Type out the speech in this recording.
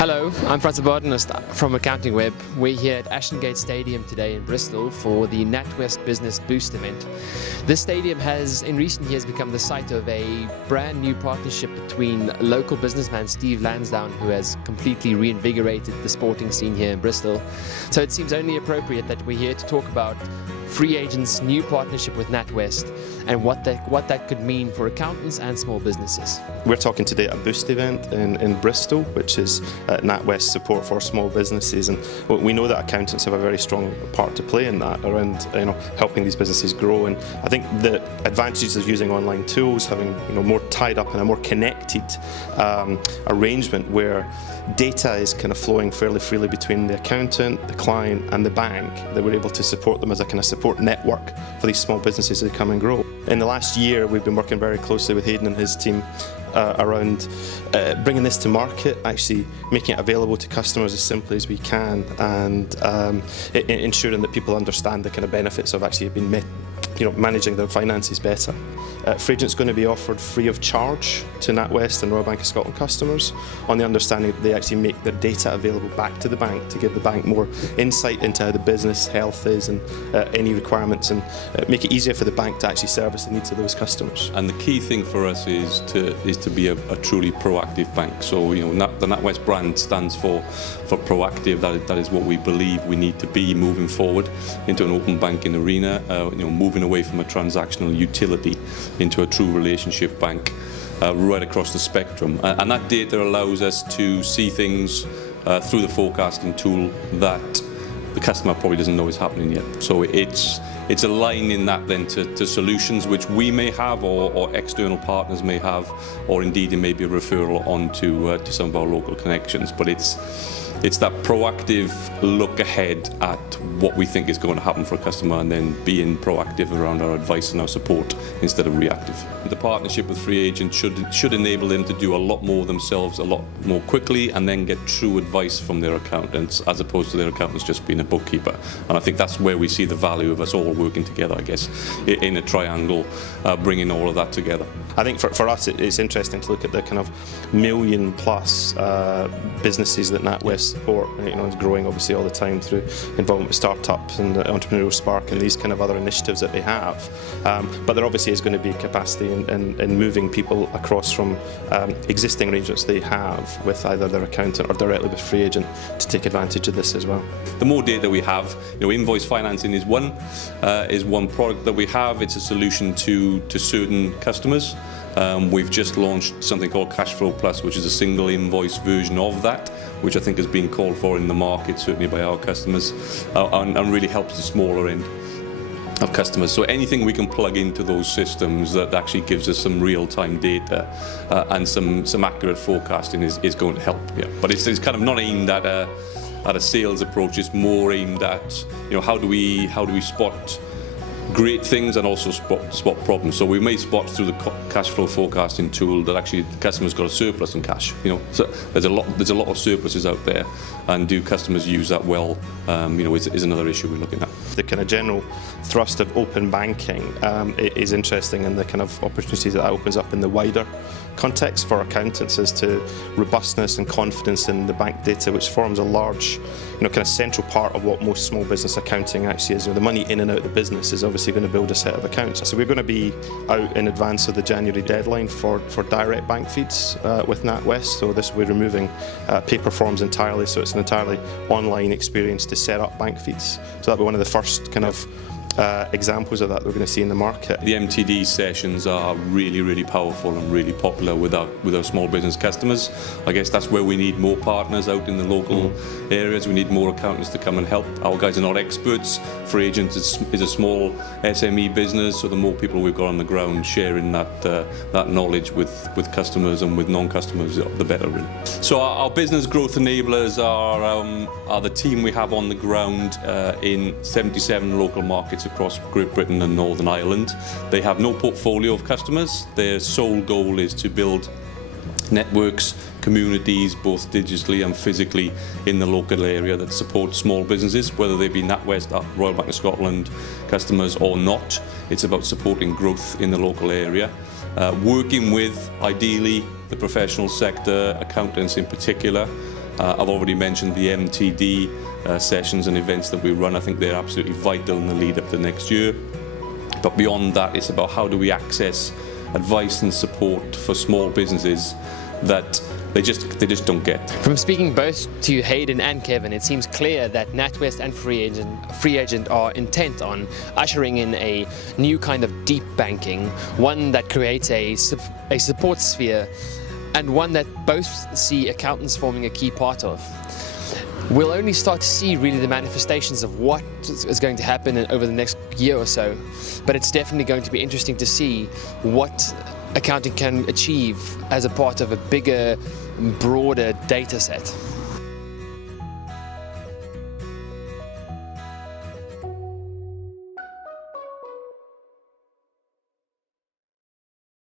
Hello, I'm Francis Botanist from AWEB. We're here at Ashton Stadium today in Bristol for the Natwest Business Boost event. This stadium has in recent years become the site of a brand new partnership between local businessman Steve Lansdowne, who has completely reinvigorated the sporting scene here in Bristol. So it seems only appropriate that we're here to talk about Free Agent's new partnership with Natwest and what that could mean for accountants and small businesses. We're talking today at a Boost event in Bristol, which is Natwest support for small businesses, and we know that accountants have a very strong part to play in that, around helping these businesses grow. And I think the advantages of using online tools, having more tied up in a more connected arrangement where data is kind of flowing fairly freely between the accountant, the client and the bank, that we're able to support them as a kind of support network for these small businesses as they come and grow. In the last year we've been working very closely with Hayden and his team around bringing this to market, actually making it available to customers as simply as we can, and ensuring that people understand the kind of benefits of actually managing their finances better. Free Agent's going to be offered free of charge to Natwest and Royal Bank of Scotland customers, on the understanding that they actually make their data available back to the bank to give the bank more insight into how the business health is and any requirements, and make it easier for the bank to actually service the needs of those customers. And the key thing for us is to be a truly proactive bank. So the Natwest brand stands for proactive. That is what we believe we need to be moving forward into an open banking arena. Moving away from a transactional utility into a true relationship bank right across the spectrum. And that data allows us to see things through the forecasting tool that the customer probably doesn't know is happening yet. So it's aligning that then to solutions which we may have, or external partners may have, or indeed it may be a referral on to some of our local connections. But it's that proactive look ahead at what we think is going to happen for a customer, and then being proactive around our advice and our support instead of reactive. The partnership with Free Agent should enable them to do a lot more themselves a lot more quickly, and then get true advice from their accountants, as opposed to their accountants just being a bookkeeper. And I think that's where we see the value of us all working together, I guess, in a triangle, bringing all of that together. I think for us it's interesting to look at the kind of million plus businesses that Natwest support. It's growing obviously all the time through involvement with startups and the Entrepreneurial Spark and these kind of other initiatives that they have. But there obviously is going to be capacity in moving people across from existing arrangements they have with either their accountant or directly with Free Agent to take advantage of this as well. The more data we have, invoice financing is one product that we have. It's a solution to certain customers. We've just launched something called Cash Flow Plus, which is a single invoice version of that, which I think has been called for in the market, certainly by our customers, and really helps the smaller end of customers. So anything we can plug into those systems that actually gives us some real-time data and some accurate forecasting is going to help. Yeah. But it's kind of not aimed at a sales approach. It's more aimed at how do we spot great things and also spot problems. So we may spot through the cash flow forecasting tool that actually the customer's got a surplus in cash. So there's a lot of surpluses out there, and do customers use that well? Is another issue we're looking at. The kind of general thrust of open banking is interesting, and the kind of opportunities that opens up in the wider context for accountants as to robustness and confidence in the bank data, which forms a large, kind of central part of what most small business accounting actually is. The money in and out of the business is obviously going to build a set of accounts. So we're going to be out in advance of the January deadline for direct bank feeds with Natwest. So we're removing paper forms entirely, so it's an entirely online experience to set up bank feeds. So that'll be one of the first kind of examples of that we're going to see in the market. The MTD sessions are really, really powerful and really popular with our small business customers. I guess that's where we need more partners out in the local areas. We need more accountants to come and help. Our guys are not experts. Free Agent is a small SME business, so the more people we've got on the ground sharing that knowledge with customers and with non-customers, the better, really. So our business growth enablers are the team we have on the ground in 77 local markets across Great Britain and Northern Ireland. They have no portfolio of customers. Their sole goal is to build networks, communities, both digitally and physically, in the local area that support small businesses, whether they be Natwest, Royal Bank of Scotland customers or not. It's about supporting growth in the local area, working with, ideally, the professional sector, accountants in particular, I've already mentioned the MTD sessions and events that we run. I think they're absolutely vital in the lead up to next year. But beyond that, it's about how do we access advice and support for small businesses that they just don't get. From speaking both to Hayden and Kevin, it seems clear that Natwest and Free Agent are intent on ushering in a new kind of deep banking, one that creates a support sphere, and one that both see accountants forming a key part of. We'll only start to see really the manifestations of what is going to happen over the next year or so, but it's definitely going to be interesting to see what accounting can achieve as a part of a bigger, broader data set.